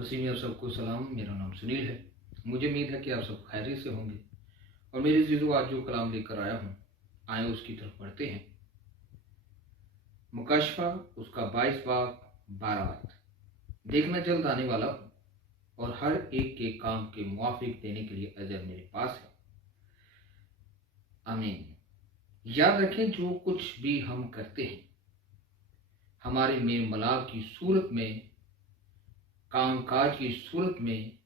मसीह में आप सबको सलाम। मेरा नाम सुनील है। मुझे उम्मीद है कि आप सब खैरियत से होंगे। और मेरे जीजो आज जो कलाम लेकर आया हूँ, आए उसकी तरफ पढ़ते हैं। मुकाशफा उसका 22 बाब 12 आयत। देखना जल्द आने वाला हूँ और हर एक के काम के मुआफिक देने के लिए अजर मेरे पास है। आमीन। याद रखें, जो कुछ भी हम करते हैं, हमारे मेल मिलाप की सूरत में, कामकाज की सूरत में,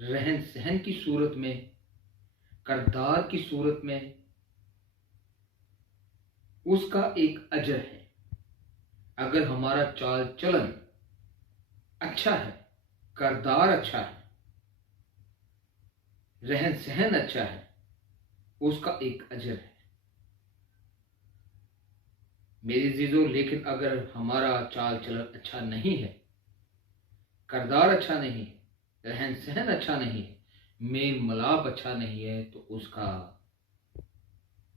रहन सहन की सूरत में, करदार की सूरत में, उसका एक अजर है। अगर हमारा चाल चलन अच्छा है, करदार अच्छा है, रहन सहन अच्छा है, उसका एक अजर है मेरे जीजो। लेकिन अगर हमारा चाल चलन अच्छा नहीं है, करदार अच्छा नहीं है, रहन सहन अच्छा नहीं है, मेल मिलाप अच्छा नहीं है, तो उसका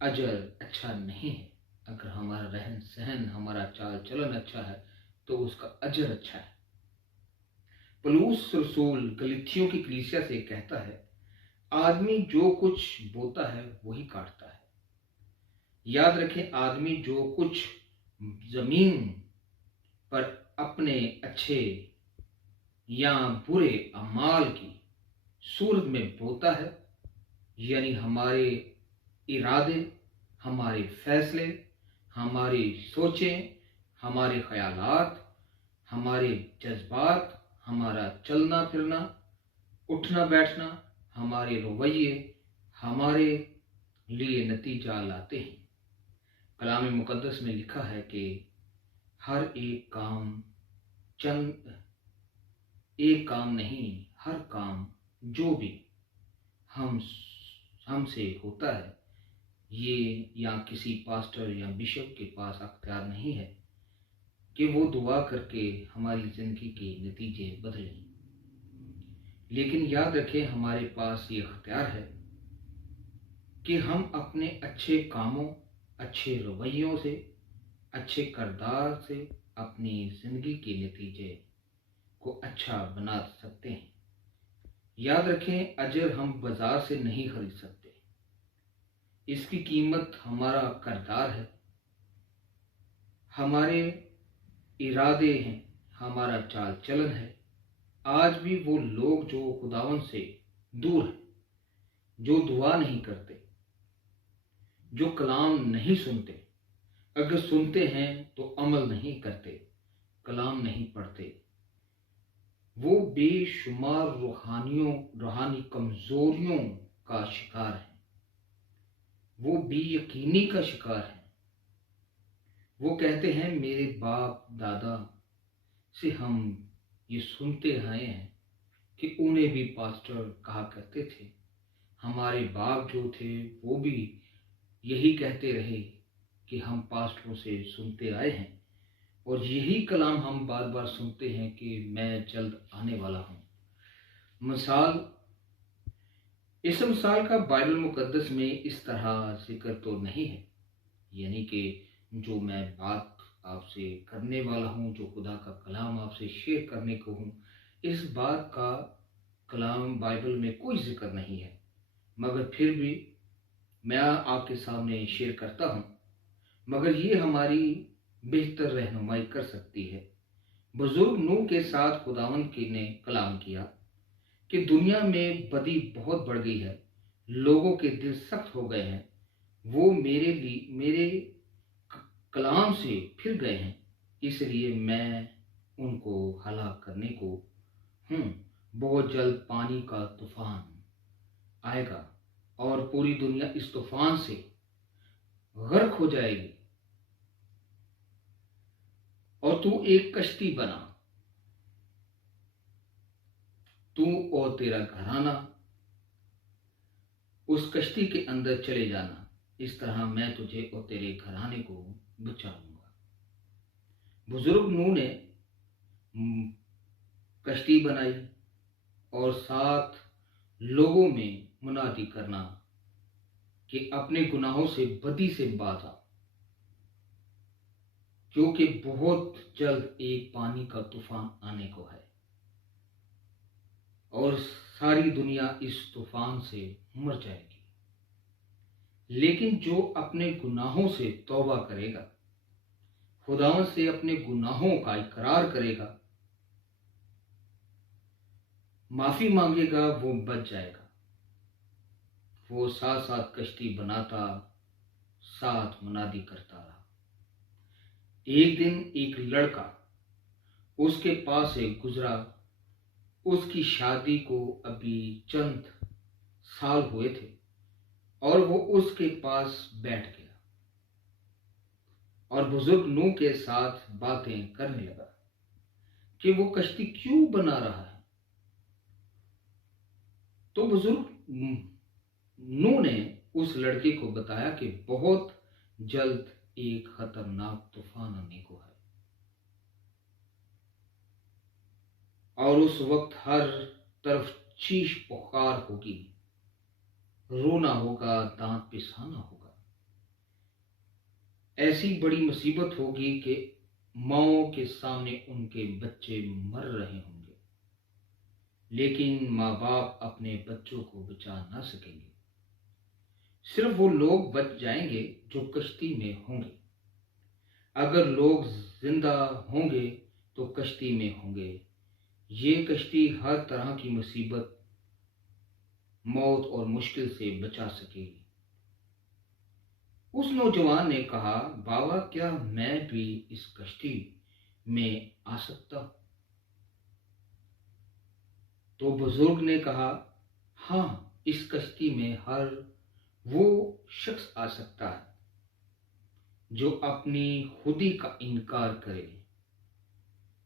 अजर अच्छा नहीं है। अगर हमारा रहन सहन, हमारा चाल चलन अच्छा है, तो उसका अजर अच्छा है। पौलुस रसूल गलीथियों की कलीसिया से कहता है, आदमी जो कुछ बोता है वही काटता है। याद रखें, आदमी जो कुछ जमीन पर अपने अच्छे या बुरे अमाल की सूरत में बोता है, यानी हमारे इरादे, हमारे फैसले, हमारी सोचें, हमारे ख्यालात, हमारे जज्बात, हमारा चलना फिरना, उठना बैठना, हमारे रवैये हमारे लिए नतीजा लाते हैं। कलाम मुकद्दस में लिखा है कि हर एक काम एक काम नहीं, हर काम जो भी हमसे होता है, ये या किसी पास्टर या बिशप के पास अख्तियार नहीं है कि वो दुआ करके हमारी जिंदगी के नतीजे बदलें। लेकिन याद रखें, हमारे पास ये अख्तियार है कि हम अपने अच्छे कामों, अच्छे रवैयों से, अच्छे करदार से अपनी जिंदगी के नतीजे को अच्छा बना सकते हैं। याद रखें, अजर हम बाजार से नहीं खरीद सकते। इसकी कीमत हमारा करदार है, हमारे इरादे हैं, हमारा चाल चलन है। आज भी वो लोग जो खुदावन से दूर हैं, जो दुआ नहीं करते, जो कलाम नहीं सुनते, अगर सुनते हैं तो अमल नहीं करते, कलाम नहीं पढ़ते, वो बेशुमार रूहानी कमजोरियों का शिकार है। वो बेयकीनी का शिकार है। वो कहते हैं, मेरे बाप दादा से हम ये सुनते आए हैं कि उन्हें भी पास्टर कहा करते थे। हमारे बाप जो थे वो भी यही कहते रहे कि हम पास्टरों से सुनते आए हैं, और यही कलाम हम बार बार सुनते हैं कि मैं जल्द आने वाला हूँ। इस मिसाल का बाइबल मुकद्दस में इस तरह जिक्र तो नहीं है, यानी कि जो मैं बात आपसे करने वाला हूँ, जो खुदा का कलाम आपसे शेयर करने को हूँ, इस बात का कलाम बाइबल में कोई जिक्र नहीं है, मगर फिर भी मैं आपके सामने शेयर करता हूँ। मगर ये हमारी बेहतर रहनुमाई कर सकती है। बुजुर्ग नूह के साथ खुदावंद ने कलाम किया कि दुनिया में बदी बहुत बढ़ गई है, लोगों के दिल सख्त हो गए हैं, वो मेरे कलाम से फिर गए हैं, इसलिए मैं उनको हलाक करने को हूँ। बहुत जल्द पानी का तूफान आएगा और पूरी दुनिया इस तूफान से गर्क हो जाएगी, और तू एक कश्ती बना, तू और तेरा घराना उस कश्ती के अंदर चले जाना। इस तरह मैं तुझे और तेरे घराने को बचा लूंगा। बुजुर्ग नूह ने कश्ती बनाई और 7 लोगों में मुनादी करना कि अपने गुनाहों से, बदी से बाज आ, क्योंकि बहुत जल्द एक पानी का तूफान आने को है। اور ساری دنیا اس طوفان سے مر جائے گی۔ لیکن جو اپنے گناہوں سے توبہ کرے گا، خداوند سے اپنے گناہوں کا اقرار کرے گا، معافی مانگے گا، وہ بچ جائے گا۔ وہ ساتھ ساتھ کشتی بناتا، ساتھ منادی کرتا رہا۔ ایک دن ایک لڑکا اس کے پاس سے گزرا۔ اس کی شادی کو ابھی چند سال ہوئے تھے اور وہ اس کے پاس بیٹھ گیا اور بزرگ نوح کے ساتھ باتیں کرنے لگا کہ وہ کشتی کیوں بنا رہا ہے۔ تو بزرگ نوح نے اس لڑکے کو بتایا کہ بہت جلد ایک خطرناک طوفان آنے کو ہے، اور اس وقت ہر طرف چیخ پکار ہوگی، رونا ہوگا، دانت پسانا ہوگا۔ ایسی بڑی مصیبت ہوگی کہ ماؤں کے سامنے ان کے بچے مر رہے ہوں گے، لیکن ماں باپ اپنے بچوں کو بچا نہ سکیں گے۔ صرف وہ لوگ بچ جائیں گے جو کشتی میں ہوں گے۔ اگر لوگ زندہ ہوں گے تو کشتی میں ہوں گے۔ یہ کشتی ہر طرح کی مصیبت، موت اور مشکل سے بچا سکے گی۔ اس نوجوان نے کہا، بابا کیا میں بھی اس کشتی میں آ سکتا ہوں؟ تو بزرگ نے کہا، ہاں، اس کشتی میں ہر وہ شخص آ سکتا ہے جو اپنی خودی کا انکار کرے،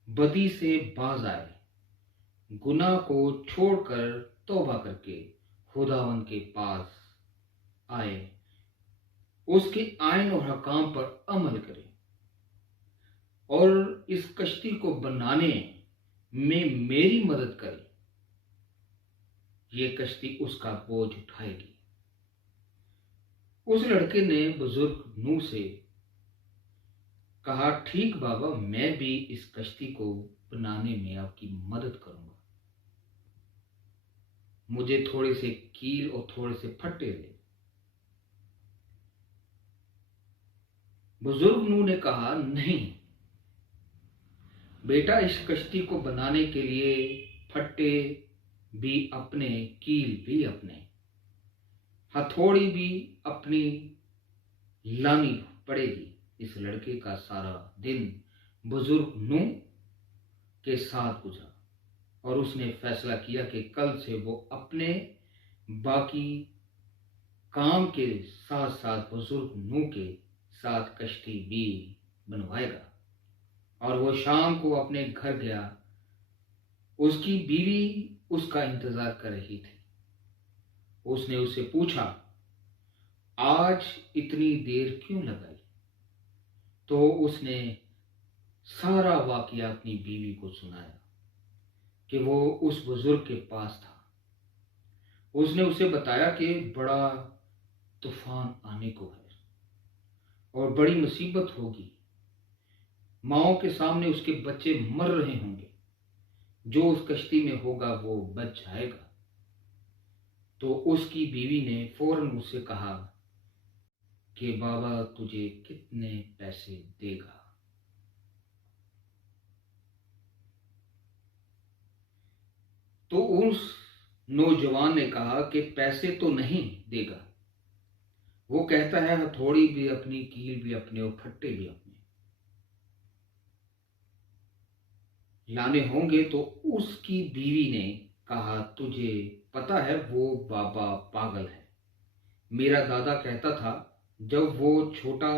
بدی سے باز آئے، گناہ کو چھوڑ کر توبہ کر کے خداوند کے پاس آئے، اس کے آئین اور حکام پر عمل کرے اور اس کشتی کو بنانے میں میری مدد کرے۔ یہ کشتی اس کا بوجھ اٹھائے گی۔ اس لڑکے نے بزرگ نوح سے کہا، ٹھیک بابا، میں بھی اس کشتی کو بنانے میں آپ کی مدد کروں گا۔ مجھے تھوڑے سے کیل اور تھوڑے سے پھٹے دے۔ بزرگ نوح نے کہا، نہیں بیٹا، اس کشتی کو بنانے کے لیے پھٹے بھی اپنے، کیل بھی اپنے، ہتھوڑی بھی اپنی لانی پڑے گی۔ اس لڑکے کا سارا دن بزرگ نوح کے ساتھ گزرا اور اس نے فیصلہ کیا کہ کل سے وہ اپنے باقی کام کے ساتھ ساتھ بزرگ نوح کے ساتھ کشتی بھی بنوائے گا۔ اور وہ شام کو اپنے گھر گیا۔ اس کی بیوی اس کا انتظار کر رہی تھی۔ اس نے اس سے پوچھا، آج اتنی دیر کیوں لگائی؟ تو اس نے سارا واقعہ اپنی بیوی کو سنایا کہ وہ اس بزرگ کے پاس تھا۔ اس نے اسے بتایا کہ بڑا طوفان آنے کو ہے اور بڑی مصیبت ہوگی، ماؤں کے سامنے اس کے بچے مر رہے ہوں گے، جو اس کشتی میں ہوگا وہ بچ جائے گا۔ تو اس کی بیوی نے فوراً اس سے کہا کہ بابا تجھے کتنے پیسے دے گا؟ تو اس نوجوان نے کہا کہ پیسے تو نہیں دے گا، وہ کہتا ہے ہتھوڑی بھی اپنی، کیل بھی اپنے اور پھٹے بھی اپنے لانے ہوں گے۔ تو اس کی بیوی نے کہا، تجھے پتا ہے وہ بابا پاگل ہے۔ میرا دادا کہتا تھا جب وہ چھوٹا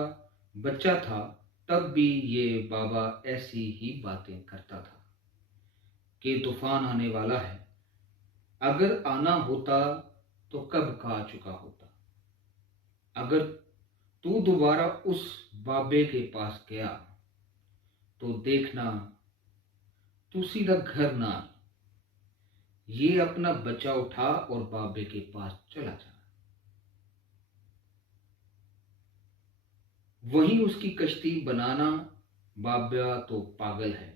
بچہ تھا تب بھی یہ بابا ایسی ہی باتیں کرتا تھا کہ طوفان آنے والا ہے، اگر آنا ہوتا تو کب کا آ چکا ہوتا۔ اگر تو دوبارہ اس بابے کے پاس گیا تو دیکھنا تو سیدھا گھر نہ آ، یہ اپنا بچہ اٹھا اور بابے کے پاس چلا جا۔ وہیں اس کی کشتی بنانا۔ بابا تو پاگل ہے،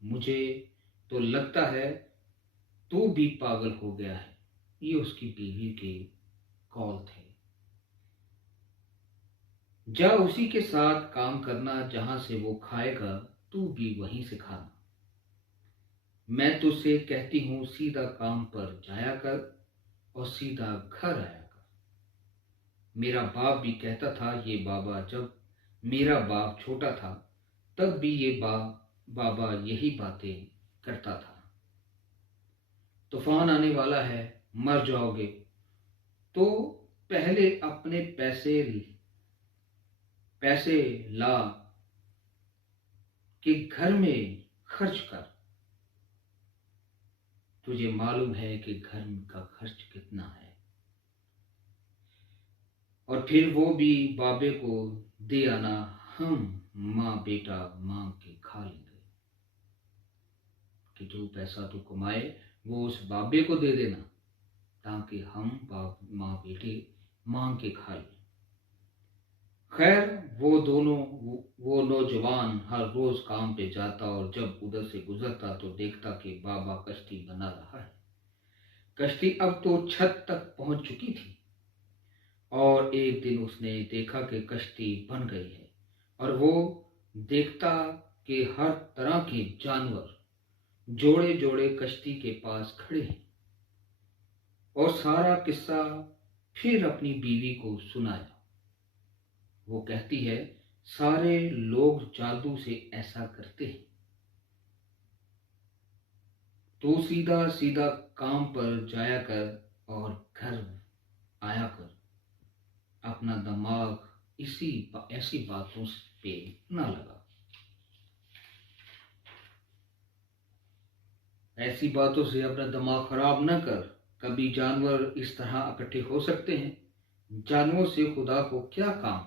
مجھے تو لگتا ہے तू भी पागल हो गया है। ये उसकी बीवी के कॉल थे। जा उसी के साथ काम करना जहां से वो खाएगा, तू भी वहीं से खाना। मैं तुझसे कहती हूं सीधा काम पर जाया कर और सीधा घर आया कर। मेरा बाप भी कहता था ये बाबा, जब मेरा बाप छोटा था तब भी ये बाबा यही बातें करता था। तूफान आने वाला है, मर जाओगे तो पहले अपने पैसे ला के घर में खर्च कर। तुझे मालूम है कि घर का खर्च कितना है। और फिर वो भी बाबे को दे आना, हम माँ बेटा मांग के खा लेंगे। कि जो पैसा तू कमाए वो उस बाबे को दे देना, ताकि हम माँ बेटे मांग के खा लें। खैर वो नौजवान हर रोज काम पे जाता और जब उधर से गुजरता तो देखता कि बाबा कश्ती बना रहा है। कश्ती अब तो छत तक पहुंच चुकी थी और एक दिन उसने देखा कि कश्ती बन गई है और वो देखता कि हर तरह के जानवर जोड़े जोड़े कश्ती के पास खड़े हैं और सारा किस्सा फिर अपनी बीवी को सुनाया। वो कहती है, सारे लोग जादू से ऐसा करते हैं। तू सीधा सीधा काम पर जाया कर और घर आया कर। अपना दिमाग ऐसी बातों पे ना लगा। ऐसी बातों से अपना दिमाग खराब न कर। कभी जानवर इस तरह इकट्ठे हो सकते हैं। जानवरों से खुदा को क्या काम।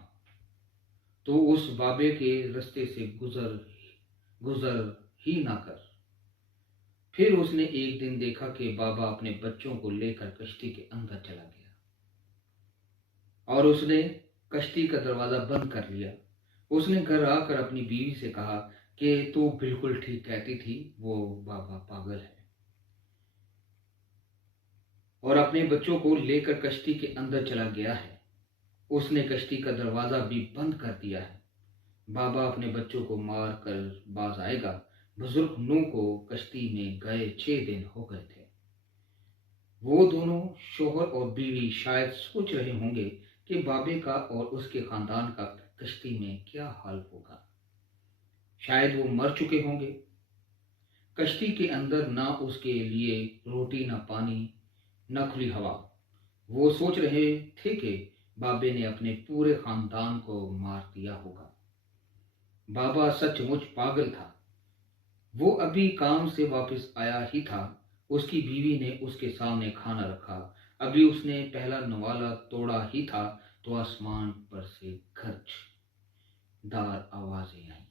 तो उस बाबे के रास्ते से गुजर ही ना कर। फिर उसने एक दिन देखा कि बाबा अपने बच्चों को लेकर कश्ती के अंदर चला गया और उसने कश्ती का दरवाजा बंद कर लिया। उसने घर आकर अपनी बीवी से कहा कि तू बिल्कुल ठीक कहती थी, वो बाबा पागल है और अपने बच्चों को लेकर कश्ती के अंदर चला गया है। उसने कश्ती का दरवाजा भी बंद कर दिया है। बाबा अपने बच्चों को मार कर बाज आएगा। बुजुर्ग नूह को कश्ती में गए 6 दिन हो गए थे। वो दोनों शोहर और बीवी शायद सोच रहे होंगे कि बाबे का और उसके खानदान का कश्ती में क्या हाल होगा। शायद वो मर चुके होंगे। कश्ती के अंदर ना उसके लिए रोटी, ना पानी, ना खुली हवा। वो सोच रहे थे कि बाबे ने अपने पूरे खानदान को मार दिया होगा। बाबा सचमुच पागल था। वो अभी काम से वापस आया ही था। उसकी बीवी ने उसके सामने खाना रखा। अभी उसने पहला नवाला तोड़ा ही था तो आसमान पर से गरजदार आवाजें आई।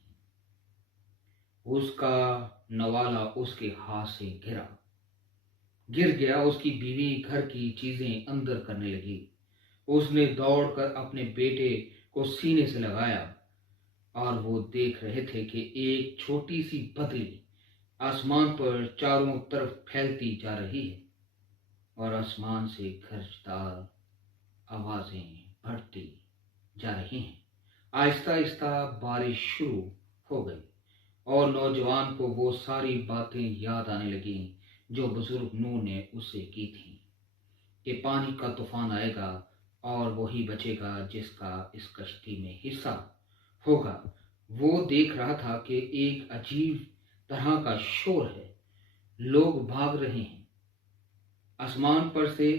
उसका नवाला उसके हाथ से गिर गया। उसकी बीवी घर की चीजें अंदर करने लगी। उसने दौड़कर अपने बेटे को सीने से लगाया और वो देख रहे थे कि एक छोटी सी बदली आसमान पर चारों तरफ फैलती जा रही है और आसमान से गरजदार आवाजें बढ़ती जा रही हैं। आहिस्ता आहिस्ता बारिश शुरू हो गई और नौजवान को वो सारी बातें याद आने लगी जो बुजुर्ग नूह ने उसे की थी कि पानी का तूफान आएगा और वही बचेगा जिसका इस कश्ती में हिस्सा होगा। वो देख रहा था कि एक अजीब तरह का शोर है। लोग भाग रहे हैं। आसमान पर से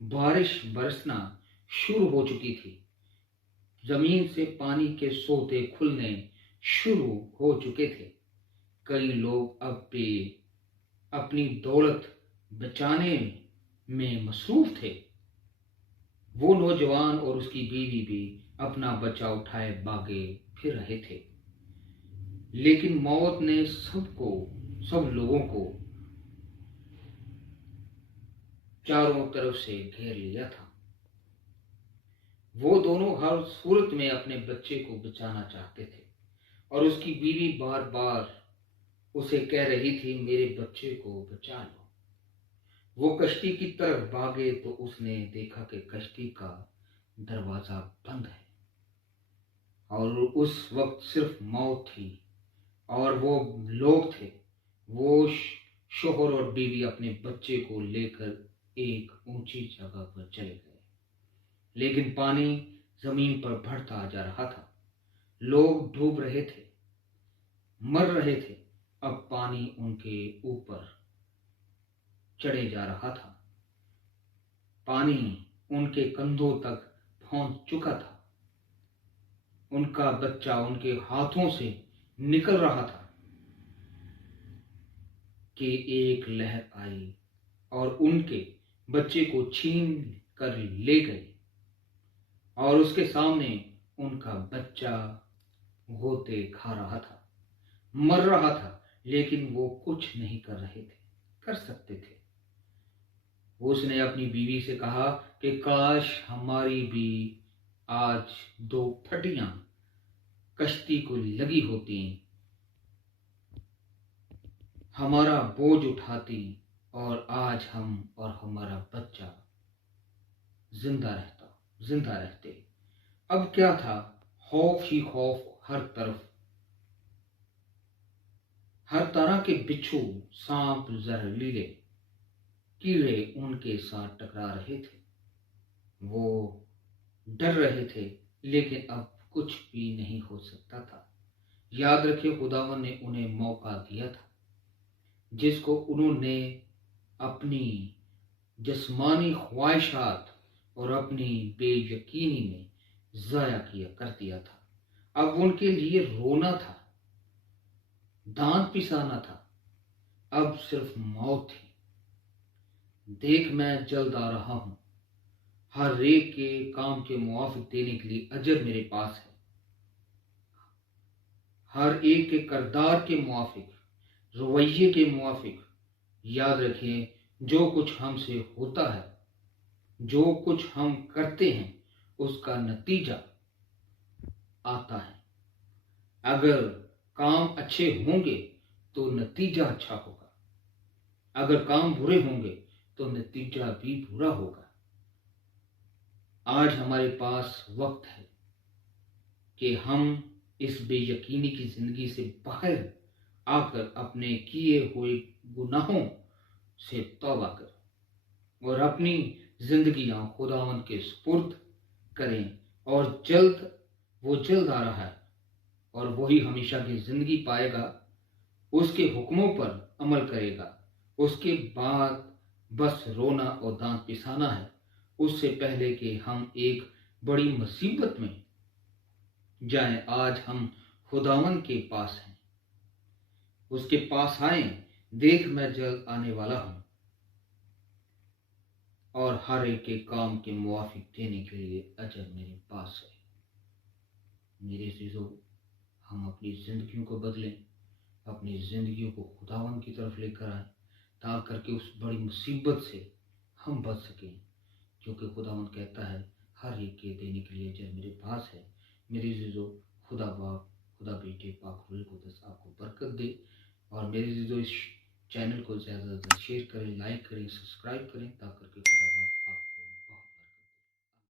बारिश बरसना शुरू हो चुकी थी। जमीन से पानी के सोते खुलने शुरू हो चुके थे। कई लोग अब भी अपनी दौलत बचाने में मसरूफ थे। वो नौजवान और उसकी बीवी भी अपना बच्चा उठाए भागे फिर रहे थे, लेकिन मौत ने सब लोगों को चारों तरफ से घेर लिया था। वो दोनों हर सूरत में अपने बच्चे को बचाना चाहते थे और उसकी बीवी बार बार उसे कह रही थी, मेरे बच्चे को बचा लो। वो कश्ती की तरफ भागे तो उसने देखा कि कश्ती का दरवाज़ा बंद है और उस वक्त सिर्फ मौत थी और वो लोग थे। वो शोहर और बीवी अपने बच्चे को लेकर एक ऊंची जगह पर चले गए, लेकिन पानी जमीन पर बढ़ता जा रहा था। लोग डूब रहे थे, मर रहे थे। अब पानी उनके ऊपर चढ़े जा रहा था। पानी उनके कंधों तक पहुंच चुका था। उनका बच्चा उनके हाथों से निकल रहा था कि एक लहर आई और उनके बच्चे को छीन कर ले गई और उसके सामने उनका बच्चा गोते खा रहा था, मर रहा था, लेकिन वो कुछ नहीं कर सकते थे। उसने अपनी बीवी से कहा कि काश हमारी भी आज दो फटियां कश्ती को लगी होती, हमारा बोझ उठाती और आज हम और हमारा बच्चा जिंदा रहते। अब क्या था, खौफ ही खौफ। हर तरह के बिच्छू, सांप, जहरीले कीड़े उनके साथ टकरा रहे थे। वो डर रहे थे, लेकिन अब कुछ भी नहीं हो सकता था। याद रखिए, खुदावन ने उन्हें मौका दिया था जिसको उन्होंने अपनी जिस्मानी ख्वाहिशात और अपनी बेयकीनी में ज़ाया कर दिया था। अब उनके लिए रोना था, दांत पिसाना था, अब सिर्फ मौत थी। देख, मैं जल्द आ रहा हूं, हर एक के काम के मुआफिक देने के लिए अजर मेरे पास है। हर एक के करदार के मुआफिक, रवैये के मुआफिक। याद रखें, जो कुछ हमसे होता है, जो कुछ हम करते हैं, उसका नतीजा आता है। अगर काम अच्छे होंगे तो नतीजा अच्छा होगा, अगर काम बुरे होंगे तो नतीजा भी बुरा होगा। आज हमारे पास वक्त है कि हम इस बेयकीनी की जिंदगी से बाहर आकर अपने किए हुए गुनाहों से तौबा करें और अपनी जिंदगियां खुदावंद के सुपुर्द करें। और वो जल्द आ रहा है और वही हमेशा की जिंदगी पाएगा, उसके हुक्मों पर अमल करेगा। उसके बाद बस रोना और दांत पिसाना है, उससे पहले कि हम एक बड़ी मुसीबत में जाएं। आज हम खुदावन के पास हैं, उसके पास आए। देख, मैं जल्द आने वाला हूं और हर एक के काम के मुआफिक देने के लिए अजर मेरे पास है। मेरे चीजों, हम अपनी जिंदगियों को बदलें, अपनी जिंदगियों को खुदावन की तरफ लेकर आए, ताकि करके उस बड़ी मुसीबत से हम बच सकें। क्योंकि खुदावन कहता है, हर एक के देने के लिए अजर मेरे पास है। मेरी चीजों, खुदा बाप, खुदा बेटे, पाक रूह कुद्दस आपको बरकत दे। और मेरे चीजों, इस चैनल को ज़्यादा से ज़्यादा शेयर करें, लाइक करें, सब्सक्राइब करें, ताकि खुदा बाप